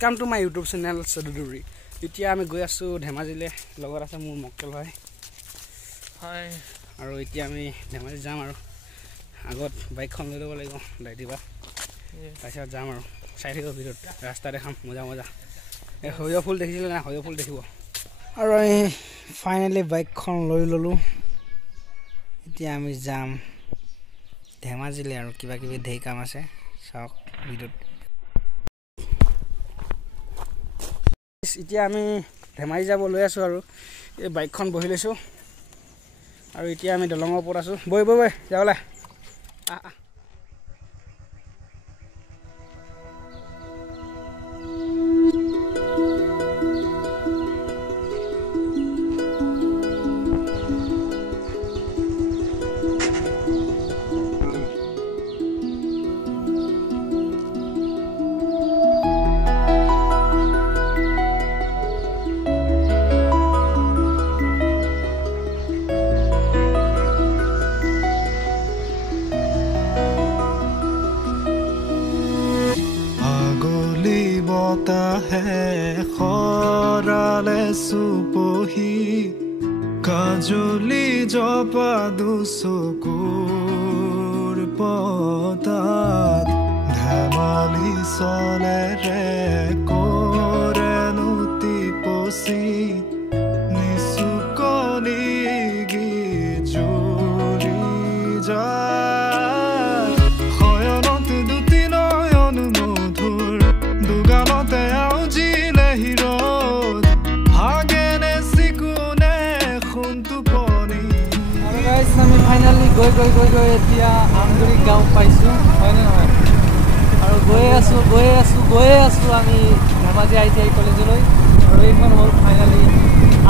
Welcome to my YouTube channel Saduduri. Itia ami goi asu Dhemajile logot ase mur mokkel hoy. Hi. Aru itia ami Dhemaji jam aru agot bike khon loi lobo lagibo daidiba. Taisa jam aru side go bidot rasta dekham moja moja. E hoyo phul dekhile na hoyo phul dekhibo. Aru finally bike khon loi lolu. Itia ami jam Dhemajile aru kiba kibi dhei kam ase sauk bidot. Itia ami Dhemaji jabo loi asu aru e bike khon bohi lesu aru itia ami dolongor por asu boi jabala है खराले सुपोही काजली जपा दुसुकुर पतात धमाली सले रे कोरे नुति पोसी निसुकनी गी जुरी जा Finally go etia Amguri gaon paisu hoine hoy aru goe asu ami Dhemaji ITI college loi aru ekman hol finally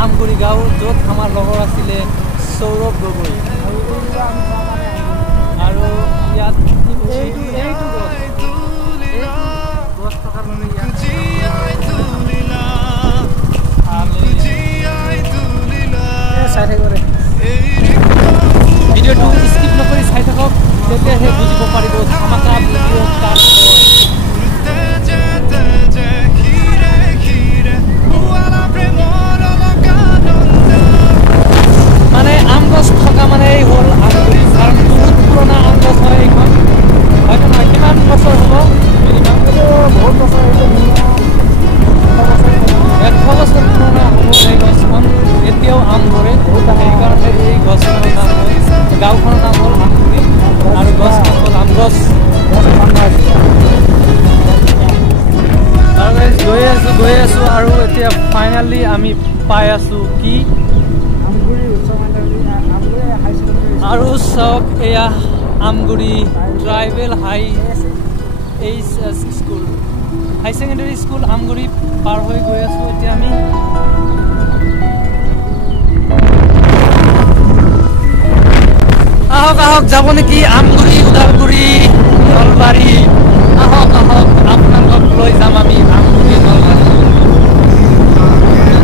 Amguri gaon jot amar logor asile Saurabh Gogoi aru yat Video to skip no kori sai thakok tete he bujibo paribo amaka video start mane amgos thoka mane ei hol amguri karon bahut purana amgos hoy ekhon hoyto na kiman bochor hobo minimum to bahut bochor hobo 100 bochor purana hobo ei goschon etiao am gore ei karone ei goschon naam গাঁওখনৰ নাম হ'ল আমগুৰি আৰু গছখন হ'ল আমগছ আৰু গৈ আছো আৰু এতিয়া ফাইনালি আমি পাই আছো কি আমগুৰি উচ্চ মাধ্যমিক আমগুৰি হাই সেকেন্ডাৰী আৰু সব এয়া আমগুৰি ট্ৰাইবেল হাই এইচ স্কুল হাই সেকেন্ডাৰী স্কুল আমগুৰি পাৰ হৈ গৈ আছো এতিয়া আমি ahok jabo neki Amguri Udalguri Nolbari ahok apnalok loi jam ami Amguri Nolbari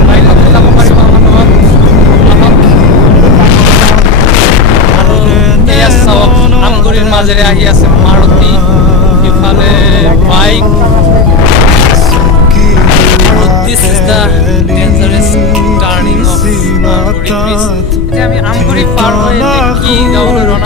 bailok jabo paribo amanok aru eya sob Amgurir majere ahi ase Maruti ifale bike this is the dangerous turning of Amguri bridge আমি আমগুৰি পাৰ হৈ কি গাঁৱলৈ ৰওনা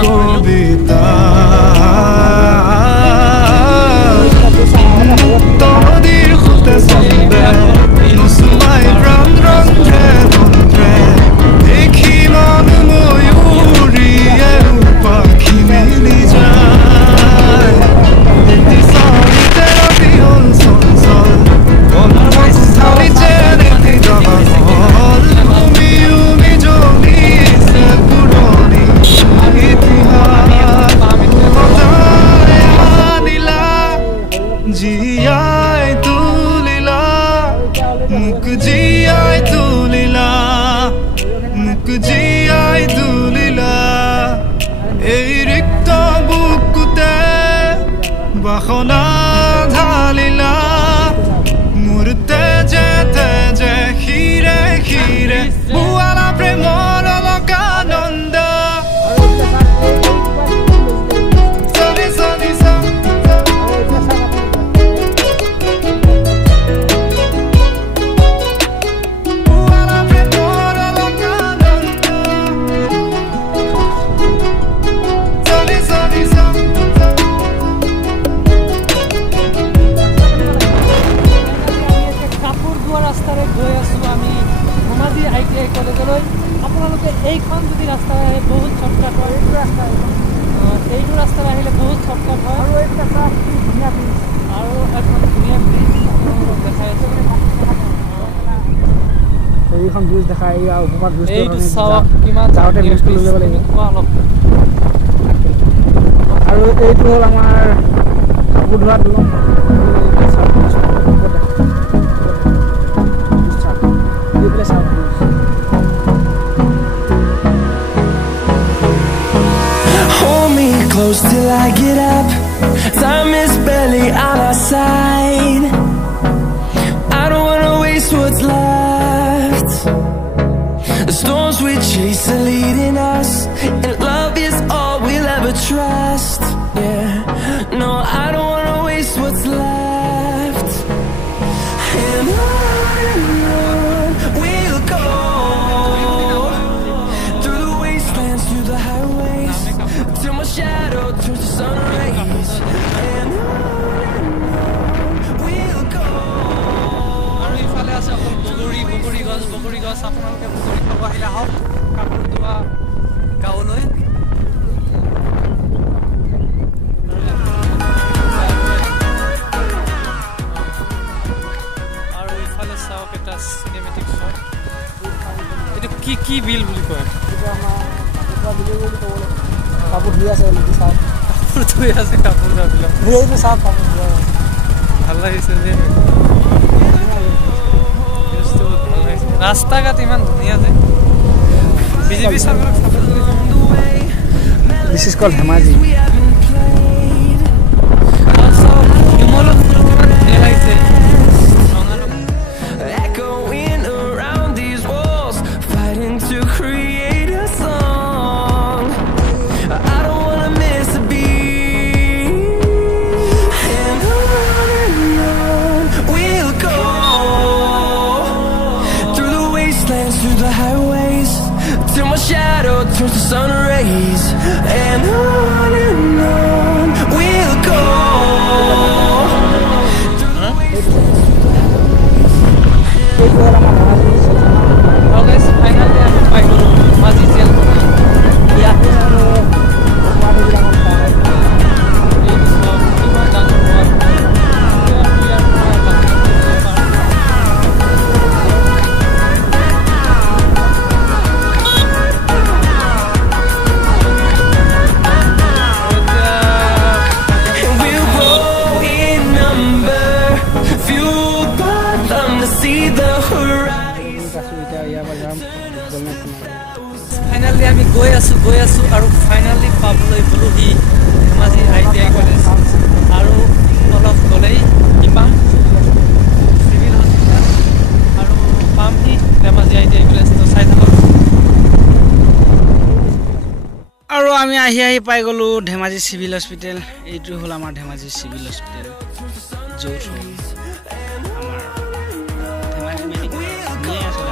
Bakhona dhalila murte jete je khire khire buala premor lokananda এইখন যদি ৰাস্তা আহে বহুত shortcut হয় এইটো ৰাস্তা আহিলে বহুত শৰ্টকাট হয় আৰু এইটো ৰাস্তা ধুনীয়া ব্ৰিজ আৰু এখন ধুনীয়া ব্ৰিজ আপোনালোকক দেখাই আছে এইখন ব্ৰিজ দেখাই এই উপপাত ব্ৰিজ এইটো চাওক কিমান যাওঁতে ব্ৰিজটো লৈ যাব লাগিব অলপ আৰু এইটো হ'ল আমাৰ কাপোৰ ধোৱা দলং Hold me close till I get up. Time is barely on our side. I don't wanna waste what's left. The storms we chase are leading us, and love is all we'll ever trust. Yeah, no, I don't wanna waste what's left. And on we'll go, through the wastelands, through the highways, till my shadow turns to sun rays. And on we'll go. আৰু ইফালে আছে অকল বগৰী গছ আপোনালোকে বগৰী খাব আহিলে আহক কাপোৰ ধোৱা গাঁৱলৈ আৰু ইফালে চাওক এটা চিনেমেটিক শ্বট এইটো কি বিল বুলি কয় কাপোৰ ধুই আছে কাপোৰ ধোৱাবিলাক ভাল লাগিছে যে ৰাস্তা ঘাট ইমান ধুনীয়া যে বিজেপি চৰকাৰক This is called Dhemaji. Echoing around these walls, fighting to create a song. I don't wanna miss a beat. And on we'll go, through the wastelands, through the highways, till my shadow turns to sun rays. And on we'll go, through the wastelands. Finally আমি পাই গ'লোঁ Dhemaji jail We'll grow in number, fueled by them to see the horizon. Finally আমি গৈ আছোঁ আৰু finally পাবলৈ পালোহি Dhemaji ITI college আৰু অলপ গ'লেই পাম চিভিল হস্পিটেল আৰু পামহি ধেমাজি ITI কলেজ তো চাই থাকক আৰু আমি আহি পাই গ'লো ধেমাজি চিভিল হস্পিটেল এইটো হ'ল আমাৰ ধেমাজি চিভিল হস্পিটেল য'ত আমাৰ ধেমাজি মেডিকেল নিয়ে আছে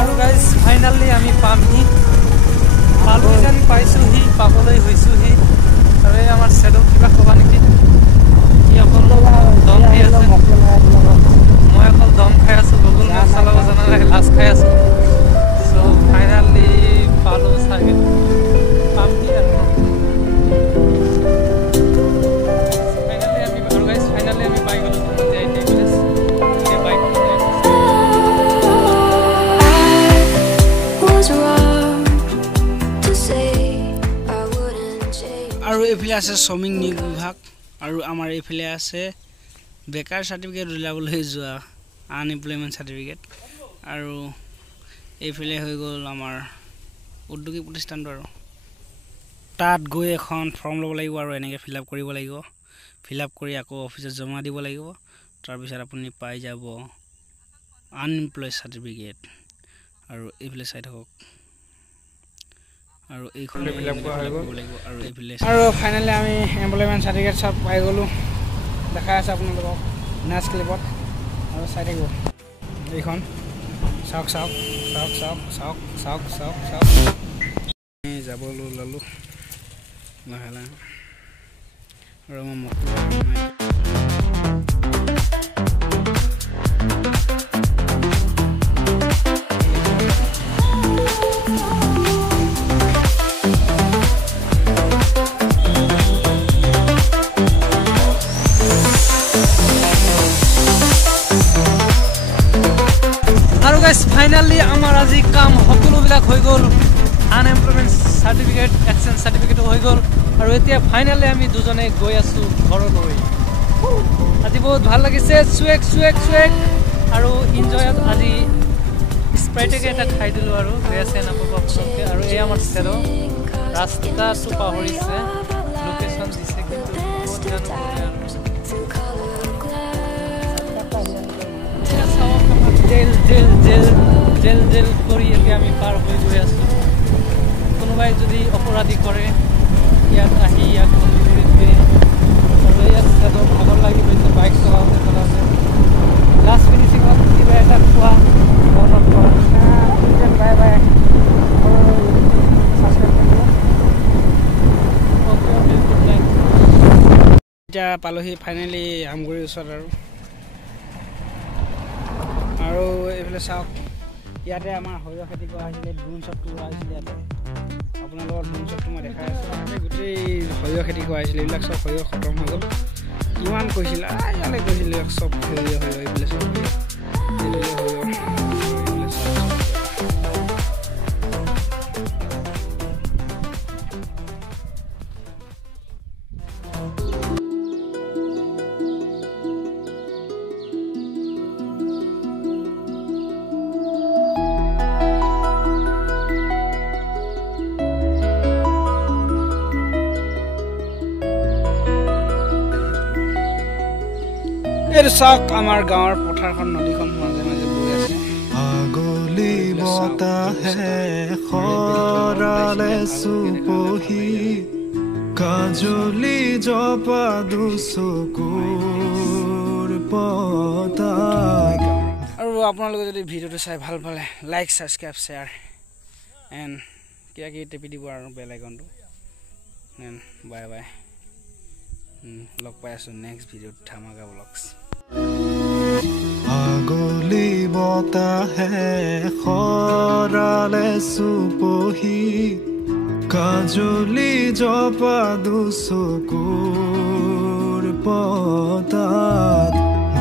আৰু গাইজ ফাইনালি আমি পামহি পাইছোঁহি পাবলৈ হৈছোঁহি আৰু এই আমাৰ চেডক কিবা ক'বা নেকি কি অকল দম দি আছে মই অকল দম খাই আছোঁ গুগল মেপ চলাব জনা নাই লাজ খাই আছোঁ চ' ফাইনালি পালোঁ চাগে পামহি আৰু ফাইনালি আমি পাই গ'লোঁ ধেমাজি ITI কলেজ এই বাইকখন আৰু এইফালে আছে শ্ৰমিক নিয়োগ বিভাগ আৰু আমাৰ এইফালে আছে বেকাৰ চাৰ্টিফিকেট উলিয়াবলৈ যোৱা আনএমপ্লয়মেণ্ট চাৰ্টিফিকেট আৰু এইফালে হৈ গ'ল আমাৰ উদ্যোগিক প্ৰতিষ্ঠানটো আৰু তাত গৈ এখন ফৰ্ম ল'ব লাগিব আৰু এনেকৈ ফিল আপ কৰিব লাগিব ফিল আপ কৰি আকৌ অফিচত জমা দিব লাগিব তাৰপিছত আপুনি পাই যাব আনএমপ্লয় চাৰ্টিফিকেট আৰু এইফালে চাই থাকক আৰু এইখন ফিল আপ কৰা হৈ গ'ল আৰু এইফালে আৰু ফাইনেলি আমি এমপ্লয়মেণ্ট চাৰ্টিফিকেট সব পাই গ'লোঁ দেখাই আছে আপোনালোকক নেক্সট ক্লিপত আৰু চাই থাকিব এইখন চাওক যাবলৈ ওলালোঁ লাহে লাহে আৰু মই ফাইনালি আমাৰ আজি কাম সকলোবিলাক হৈ গ'ল আনএমপ্লয়মেণ্ট চাৰ্টিফিকেট এক্সচেঞ্জ চাৰ্টিফিকেটো হৈ গ'ল আৰু এতিয়া ফাইনালি আমি দুজনে গৈ আছোঁ ঘৰলৈ আজি বহুত ভাল লাগিছে চুৱেক চুৱেক চুৱেক আৰু ইনজয়ত আজি স্প্ৰাইটেকে এটা খাই দিলোঁ আৰু বেয়া চেয়া নাপাব আপোনালোকে আৰু এই আমাৰ চেৰ ৰাস্তাটো পাহৰিছে লোকেশ্যন দিছে কিন্তু বহুত জানো jail jail jail jail jail কৰি এতিয়া আমি পাৰ হৈ গৈ আছোঁ কোনোবাই যদি অপৰাধী কৰে ইয়াত আহি ইয়াত বন্দী কৰি দিয়ে আৰু ইয়াত সিহঁতৰ ভাগৰ লাগি গৈছে বাইক চলাওঁতে চলাওঁতে লাষ্ট ফিনিচিঙত কিবা এটা খোৱা মনত কৰা বাই বাই এতিয়া পালোহি ফাইনেলি আমগুৰিৰ ওচৰত আৰু এইফালে চাওক ইয়াতে আমাৰ সৰিয়হ খেতি কৰা হৈছিলে ড্ৰোন শ্বটটো লোৱা হৈছিলে ইয়াতে আপোনালোকৰ ড্ৰোন শ্বটটো মই দেখাই আছোঁ ইয়াতে গোটেই সৰিয়হ খেতি কৰা হৈছিলে এইবিলাক চব সৰিয়হ খতম হৈ গ'ল কিমান কৈছিলে ইয়ালৈ কৈছিলে চব সৰিয়হ এইফালে চব এইটো চাওক আমাৰ গাঁৱৰ পথাৰখন নদীখন মাজে মাজে বৈ আছে আগলি বতাহে খৰালে চুপহি কাজলি জপা দুচকুৰ পতাক আৰু আপোনালোকে যদি ভিডিঅ'টো চাই ভাল পালে লাইক ছাবস্ক্ৰাইব শ্বেয়াৰ এণ্ড কিবা কিবি টিপি দিব আৰু বেল আইকনটো এণ্ড বাই বাই লগ পাই আছোঁ নেক্সট ভিডিঅ'ত ধামাকা ব্লগছ আগলি বতাহে খৰালে চুপহি কাজলি জপা দুচকুৰ পতাক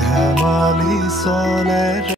ধেমালি চলে